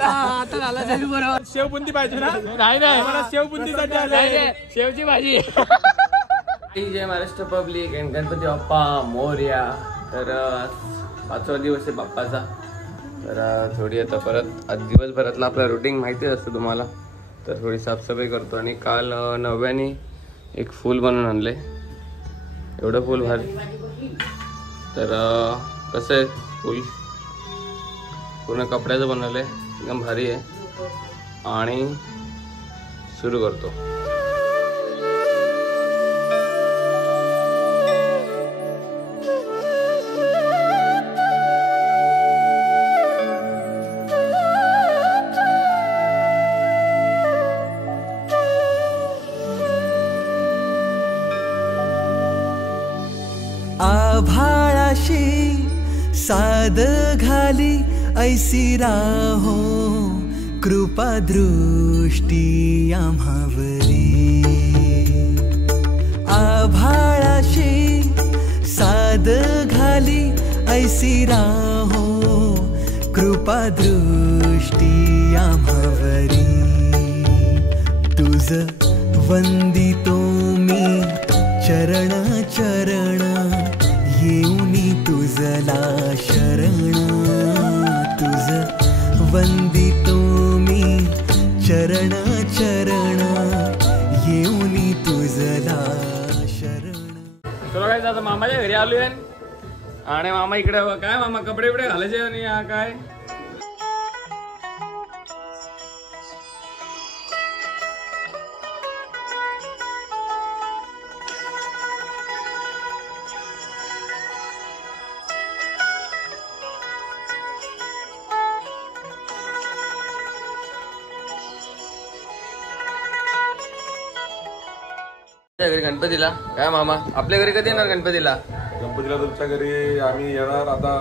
आता झाला बरोबर. शेवबुंदी पाहिजे ना? नाही मला शेवबुंदीसाठी आले. शेवची भाजी. जय महाराष्ट्र पब्लिक अँड गणपती बाप्पा मोरया. तर 5वा दिवस आहे बाप्पाचा. तर थोडी आता परत आज दिवसभरातला आपला रुटीन माहितीच असतं तुम्हाला. तर थोडी साफसफाई करतो. आणि काल नव्याने एक फूल बनवून आणले. एवढं फूल भारी. तर कसं आहे फूल पूर्ण कपड्याचं बनवलं आहे. एकदम भारी आहे. आणि सुरू करतो. आभाळाशी साद घाली ऐसी राहो कृपा दृष्टी आम्हावरी. आभाळाशी साद घाली ऐसी राहो कृपा दृष्टी आम्हावरी. तुझ वंदितो मी चरण चरण येऊनी तुझला शरण. तुझ वंदितो मी चरण चरण येऊनी तुझला शरण. चला काय आता मामाच्या घरी आलोय. आणि मामा इकडे काय मामा कपडे बिडे घालायचे. आणि हा काय घरी गणपतीला काय मामा आपल्या घरी कधी येणार गणपतीला? गणपतीला तुमच्या घरी आम्ही येणार. आता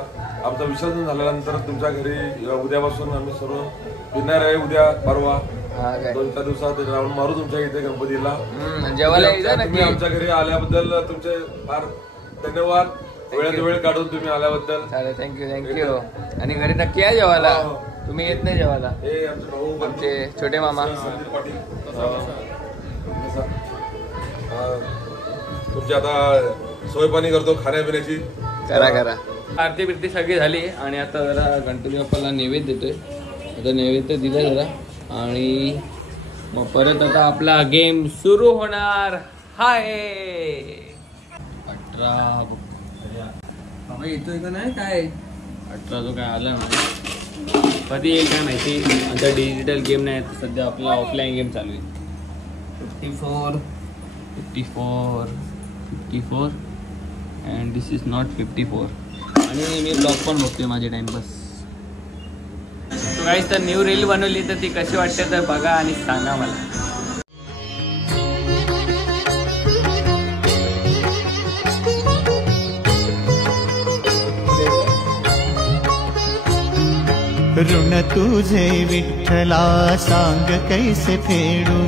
आमचं विसर्जन झाल्यानंतर तुमच्या घरी उद्यापासून आम्ही सर्व फिरणार आहे. उद्या परवा 2-4 दिवसात राऊंड मारू तुमच्या इथे गणपतीला. तुम्ही आमच्या घरी आल्याबद्दल तुमचे फार धन्यवाद. वेळेत वेळ काढून तुम्ही आल्याबद्दल थँक्यू. आणि घरी नक्की या जेवायला. तुम्ही येत नाही जेवायला. हे आमचे भाऊ आमचे छोटे मामा तुमची आता सोय पाणी करतो खाण्यापिण्याची. करा. आरती बिरती सगळी झाली. आणि आता जरा गणपती बाप्पाला नैवेद्य देतोय. आता नैवेद्य दिलं जरा. आणि मग परत आता आपला गेम सुरू होणार आहे. 18 बाबा येतोय का नाही काय? 18 जो काय आला नाही कधी येईल काय माहिती. आता डिजिटल गेम नाही सध्या आपला ऑफलाईन गेम चालू आहे. 54 अँड दिस इज नॉट 54. आणि मी ब्लॉग पण बघतोय माझे टाइमपास. तो काहीच तर न्यू रील बनवली तर ती कशी वाटते तर बघा आणि सांगा मला. ऋण तुझे विठ्ठला सांग कैसे फेडू.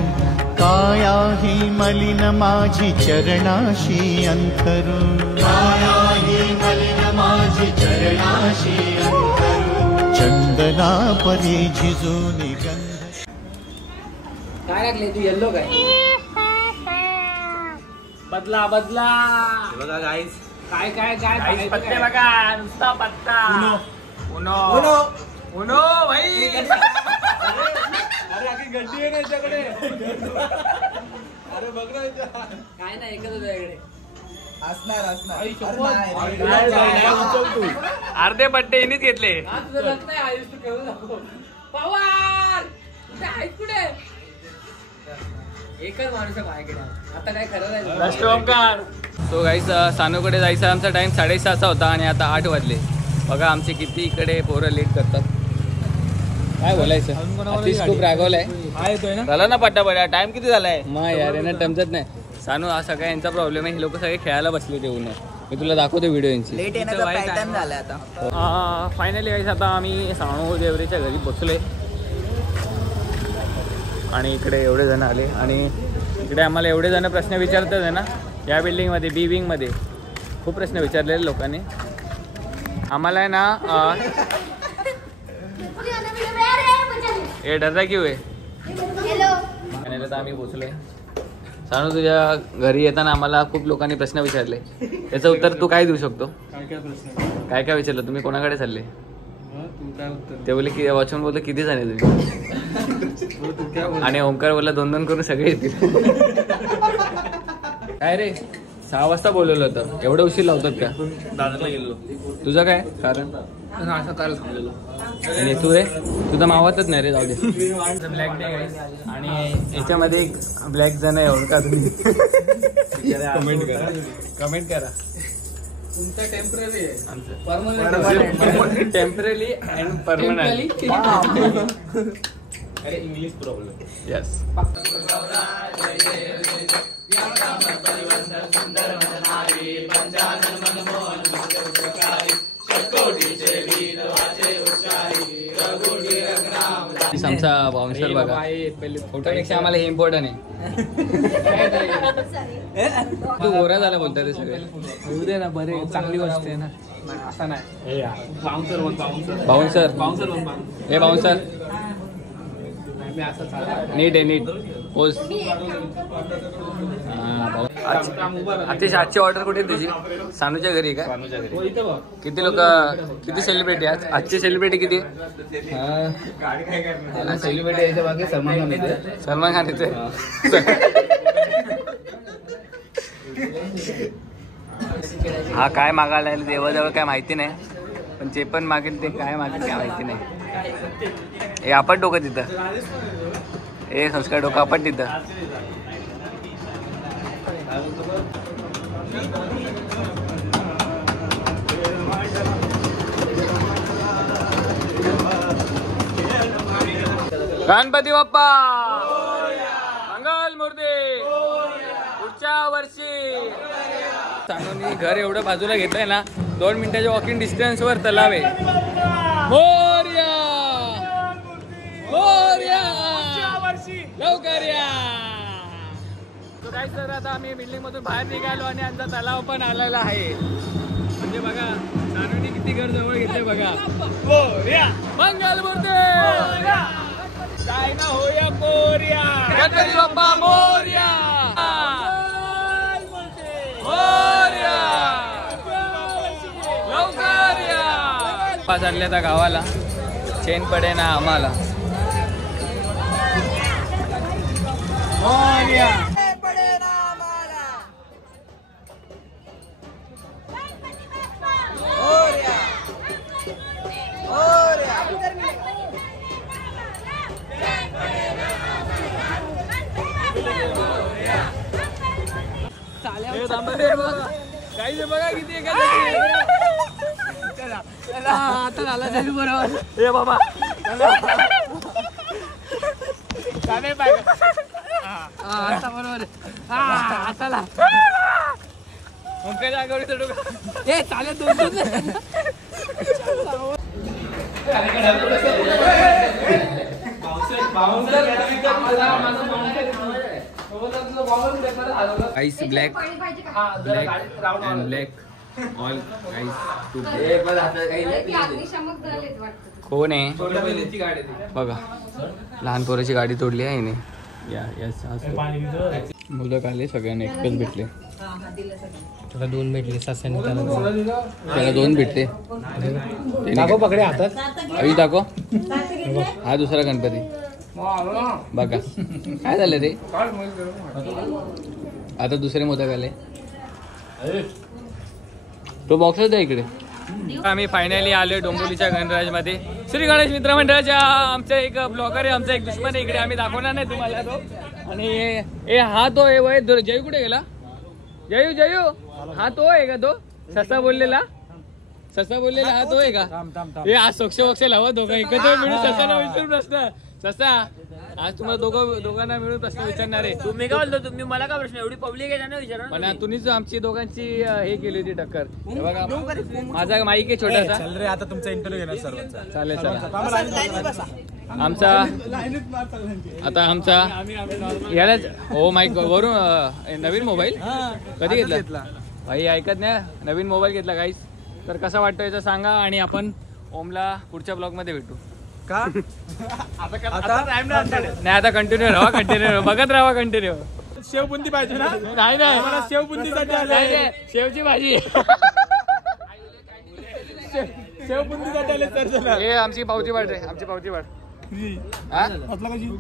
काया ही मलिन माझी चरणाशी अंतरू. काया ही मलिन माझी चरणाशी अंतरू. चंदना परी झिजूनी गंध. काय लागले तू येल्लो काय? बदला बघा गाईस. काय पत्ते बघा. नुसता पत्ता. उनो भाई. अरे आखी गड्डी आहे ना याच्याकडे. अरे बघ ना काय नाही एकच तुझ्याकडे असणार. अर्धे पट्टे यांनीच घेतले. एकच माणूस माझ्याकडे. आता काय खरं ओमकार. तो गाईस सानूकडे जायचा आमचा टाइम 6:30 होता. आणि आता 8 वाजले. बघा आमचे किती इकडे पोरं लेट करतात. काय बोलायचं. खूप रागवलाय. झाला ना पट्टा टाइम किती झालाय मग यार यांना टमजत नाही. सानू हा सगळा यांचा प्रॉब्लेम आहे. हे लोक सगळे खेळायला बसले देऊन. मी तुला दाखवतो व्हिडिओ यांची. फायनली गाईस आता आम्ही सानू देवरेच्या घरी पोचलोय. आणि इकडे एवढे जण आले. आणि इकडे आम्हाला एवढे जण प्रश्न विचारतात आहे ना. या बिल्डिंगमध्ये बी विंगमध्ये खूप प्रश्न विचारलेले लोकांनी आम्हाला आहे ना. ये डर रहा क्यों है? आणि आता आम्ही पोहोचलोय. सांगू तुझ्या घरी येताना आम्हाला खूप लोकांनी प्रश्न विचारले, त्याचं उत्तर तू काय देऊ शकतो? काय काय विचारलं तुम्ही? कोणाकडे चालले? ते बोलले की वॉचमन बोलतो किती झाले तुम्ही? आणि ओंकार बोलला 2-2 करून सगळे येतील. काय रे 6 वाजता बोलवलं होतं, एवढं उशीर लावतात का? दादरला गेलो. तुझं काय कारण? असं काल सांगलेलो. आणि तू रे तुझा मावतच नाही रे, जाऊ दे. ब्लॅक डे गाईस आणि याच्यामध्ये एक ब्लॅक जण आहे, ओळखा तुम्ही? कमेंट करा. तुमचा टेम्पररी आहे, आमचं टेम्पररी अँड परमनंट. अरे इंग्लिश प्रॉब्लेम. यस. आमचा बाउन्सर बघा, फोटोपेक्षा आम्हाला हे इम्पॉर्टंट आहे. तू गोरा झाला बोलता रे सगळे. होऊ दे ना, बरे चांगली गोष्ट आहे ना. असा नाही बाउन्सर हे बाउन्सर नीट आहे, नीट पोज. अतिश आजची ऑर्डर कुठे तुझी? सानूच्या घरी का? किती लोक, किती सेलिब्रिटी आज? आजची सेलिब्रिटी किती? सेलिब्रिटी याच्या बाकी सलमान खान येते. सलमान खान येते. हा काय मागायला देवाजवळ काय माहिती नाही, पण जे पण मागेल ते काय मागेल काय माहिती नाही. हे आपण डोकं तिथं, हे संस्कार डोकं आपण तिथं. गणपती बाप्पा मंगल मूर्ती पुढच्या वर्षी. सांगून घर एवढं बाजूला घेतलंय ना, 2 मिनिटाच्या वॉकिंग डिस्टन्स वर तलाव आहे. मोरया मोरया लवकर या. तो काय सर, आता आम्ही बिल्डिंग मधून बाहेर निघालो आणि आमचा तलाव पण आलेला आहे. म्हणजे बघा सानूने किती घर जवळ घेतले बघा. मंगल मूर्ती काय ना होया मोरया. गणपती बाप्पा मोरया मोरया लवकर या. पाच आणले आता गावाला, चेन पडे ना आम्हाला. मोरया काही बघा किती आता झाला तरी बरोबर. हे बाबा आता बरोबर आता हे चालेल. 2 ice black and black all ice two. कोण आहे बघा, लहान पोराची गाडी तोडली आहे हिने. मुलं आले, सगळ्यांना एकच भेटले. त्याला 2 भेटले, सास्याने त्याला 2 भेटले. पकडे हातात आई दाखव. हा दुसरा गणपती बघा. काय झालं रे? आता दुसरे मोदक आले. तो बॉक्सच आहे इकडे. आम्ही फायनली आलोय डोंबिवलीच्या गणराज मध्ये. श्री गणेश मित्र मंडळाच्या आमचा एक ब्लॉगर आहे, आमचा एक दुश्मन आहे. इकडे आम्ही दाखवणार नाही तुम्हाला तो. आणि हा तो आहे वय. जयू कुठे गेला? जयू हा तो आहे का? तो ससा बोललेला हा तो आहे का? हे आज सोक्ष वक्ष लावा दोघं एकत्र मिळून ससाला विचारून प्रश्न. ससा आज तुम्हाला दोघांना मिळून प्रश्न विचारणार आहे. तुम्ही काय बोलतो? तुम्ही मला का प्रश्न? एवढी पब्लिक आहे ना विचारा. पण तुम्हीच आमची दोघांची हे केली होती टक्कर. बघा माझा माईक आहे छोटासा. आता तुमचा इंटरव्ह्यू घेणार सर्वांचा. चालेल चला. आमचा याला हो माईक वरून नवीन मोबाईल कधी घेतला भाई? ऐकत नाही, नवीन मोबाईल घेतला गाईस. तर कसा वाटतो याचा सांगा, आणि आपण ओमला पुढच्या ब्लॉग मध्ये भेटू. का आता नाही आता कंटिन्यू राहा बघत राहा कंटिन्यू. शेव बुंदी पाहिजे ना? नाही नाही मला शेव बुंदीसाठी आले. शेवची भाजी. शेव बुंदीसाठी आले सर. चला हे आमची पावती वाट रे. आमची पावती वाट.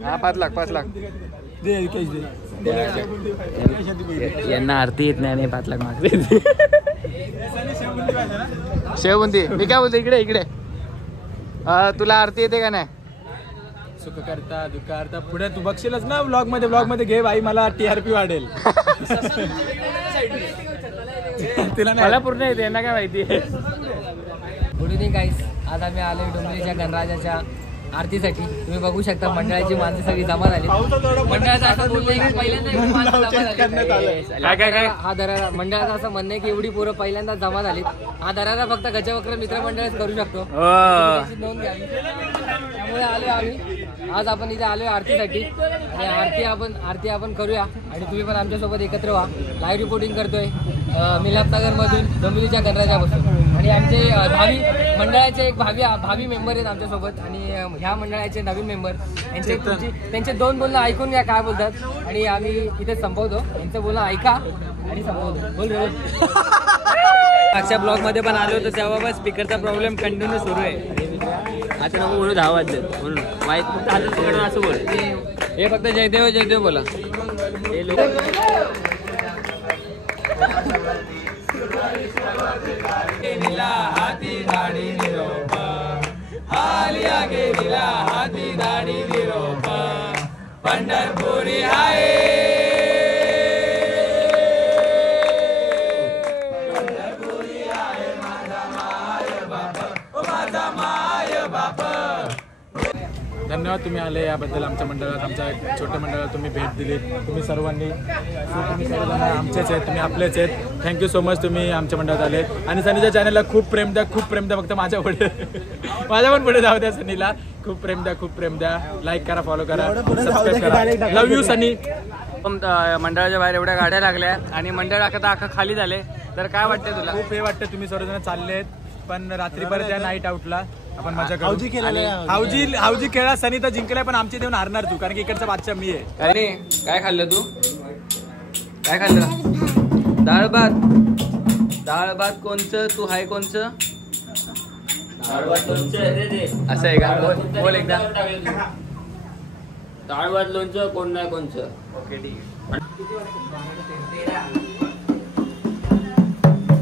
हा 5 लाख दे कॅश दे. यांना आरती येत नाही 5 लाख मागते. शेवबुंदी. मी काय बोलतो इकडे तुला आरती येते का नाही? सुख करता दुःख करता पुढे तू बघशीलच ना ब्लॉग मध्ये घे भाई. मला TRP वाढेल. तिला मला पूर्ण येते यांना काय माहिती. गुड इव्हनिंग गाईस. आज आम्ही आलो डोंबिवलीच्या गणराजाच्या आरतीसाठी. तुम्ही बघू शकता मंडळाची माणसं सगळी जमा झाली. मंडळाचं असं बोललंय की पहिल्यांदा एवढी माणसं जमा झाली. काय हा दरारा मंडळाचं असं म्हणणं आहे की एवढी पोरं पहिल्यांदा जमा झाली. हा दरारा फक्त गजवक्र मित्रमंडळच करू शकतो. नोंद घ्यावी. त्यामुळे आलो आम्ही. आज आपण इथे आलोय आरतीसाठी आणि आरती आपण करूया आणि तुम्ही पण आमच्यासोबत एकत्र व्हा. लाईव्ह रिपोर्टिंग करतोय मिलापनगर मधून डोंबिवलीच्या गणराजापासून. आणि आमचे मंडळाचे एक भावी मेंबर आहेत आमच्यासोबत आणि ह्या मंडळाचे नवीन मेंबर. त्यांचे 2 बोलणं ऐकून घ्या काय बोलतात आणि आम्ही इथे संपवतो. यांचं बोलणं ऐका आणि संपवतो. बोल रे. मागच्या ब्लॉग मध्ये पण आलो होतो तेव्हा स्पीकरचा प्रॉब्लेम कंटिन्यू सुरू आहे. आता नको बोलू 10 वाजले म्हणून माईक फक्त हातात पकडून असं बोल. हे फक्त जयदेव बोला. हे लोक पंढरपुरी धन्यवाद तुम्ही आले याबद्दल. आमच्या मंडळात आमच्या छोट्या मंडळात तुम्ही भेट दिली. तुम्ही सर्वांनी सर्वजण आमचेच आहेत. तुम्ही आपलेच आहेत. Thank you so much. तुम्ही आमच्या मंडळात आले आणि सनीच्या चॅनलला खूप प्रेम द्या. फक्त माझ्या पण पुढे जाऊ द्या. सनीला खूप प्रेम द्या. लाईक करा, फॉलो करा, सबस्क्राईब करा. लव्ह यू सनी. मंडळाच्या बाहेर एवढ्या गाड्या लागल्या आणि मंडळ अख्खा खाली झाले. तर काय वाटतं तुला? खूप हे वाटतं. तुम्ही सर्वजण चाललेत पण रात्री परत या नाईट आउटला आपण मजा करू. हावजी खेळा. सनी तर जिंकलाय पण आमचे देऊन हारणार तू कारण की इकडचा बादशाह मी आहे. अरे काय खाल्लं तू? काय खाल्लं? डाळ भात कोणचं? तू हाय कोणचं? असं आहे का? बोल एकदा. डाळ भात लोणचं कोण नाही कोणचं. ओके ठीक आहे.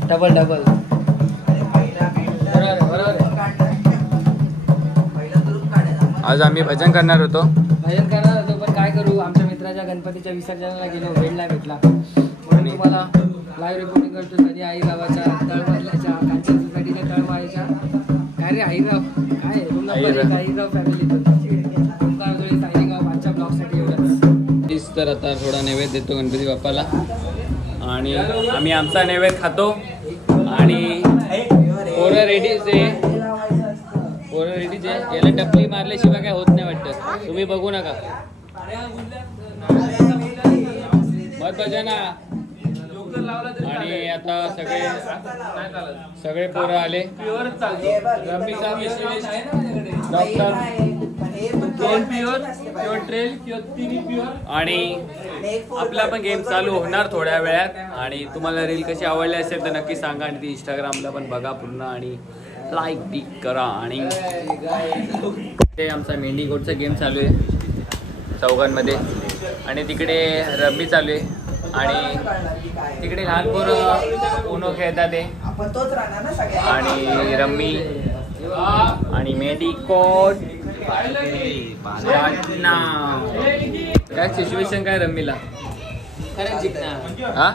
डबल बरोबर. आज आम्ही भजन करणार होतो पण काय करू आमच्या मित्राच्या गणपतीच्या विसर्जनाला गेलो. वेळ नाही भेटला म्हणून तुम्हाला लाईव्ह रिपोर्टिंग करतो. सनी आई गावाच्या तळमधल्याच्या कांचन सोसायटीच्या तळमाळ्याच्या काय रे आईराव आईराव फॅमिली सायनिंग ऑफ आजच्या ब्लॉगसाठी एवढंच. तर आता थोडा नैवेद्य देतो गणपती बाप्पाला आणि आम्ही आमचा नैवेद्य खातो आणि पोरं रेडीचे याला टपली मारल्याशिवाय काय होत नाही वाटतं. तुम्ही बघू नका. मत भजना. आणि आता सगळे पोरं आले. डॉक्टर आणि आपला पण गेम चालू होणार थोड्या वेळात. आणि तुम्हाला रील कशी आवडली असेल तर नक्की सांगा आणि ती इंस्टाग्रामला पण बघा पूर्ण आणि लाईक बिक करा. आणि ते आमचा मेंढीकोटचा गेम चालू आहे चौघांमध्ये आणि तिकडे रम्मी चालू आहे आणि तिकडे लहान पोरं उनो खेळतात ते आणि रम्मी आणि मेंढीकोट. काय सिच्युएशन काय रम्मीला? हा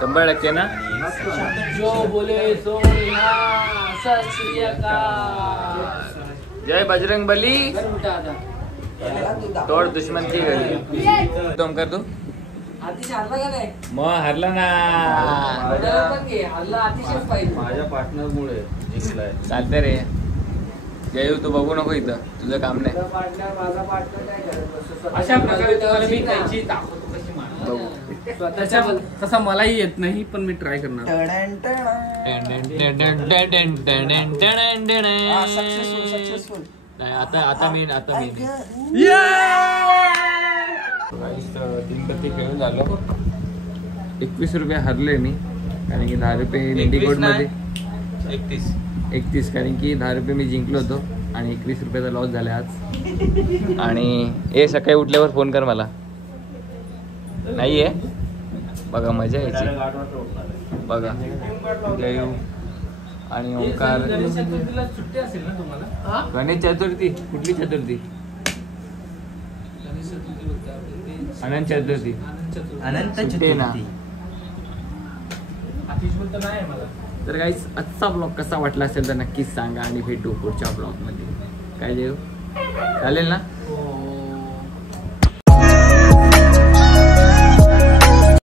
100% ना. जो बोले सो जय बजरंग बली. तोड दुश्मन की गली. तुम कर तू मग हरला ना. माझ्या पार्टनरमुळे जिंकलाय. चालतंय रे. जयू तू बघू नको इथं तुझं काम नाही. अशा प्रकारे तुम्हाला मी त्यांची दाखवतो. स्वतःच्या तसा मलाही येत नाही पण मी ट्राय करणार. आता मी 3 पत्ती खेळून झालो. 21 रुपये हरले मी कारण की 10 रुपये इंडिकोट मध्ये 31 कारण की 10 रुपये मी जिंकलो होतो आणि 21 रुपयाचा लॉस झाला आज. आणि हे सकाळी उठल्यावर फोन कर मला. नाहीये बघा मजा यायची बघा. जयू आणि ओंकार. सुट्टी असेल ना तुम्हाला? गणेश चतुर्थी. कुठली चतुर्थी? अनंत चतुर्थी. अनंत चतुर्थी. तर गाईस आजचा ब्लॉग कसा वाटला असेल तर नक्कीच सांगा आणि भेटू पुढच्या ब्लॉग मध्ये. काय देऊ चालेल ना?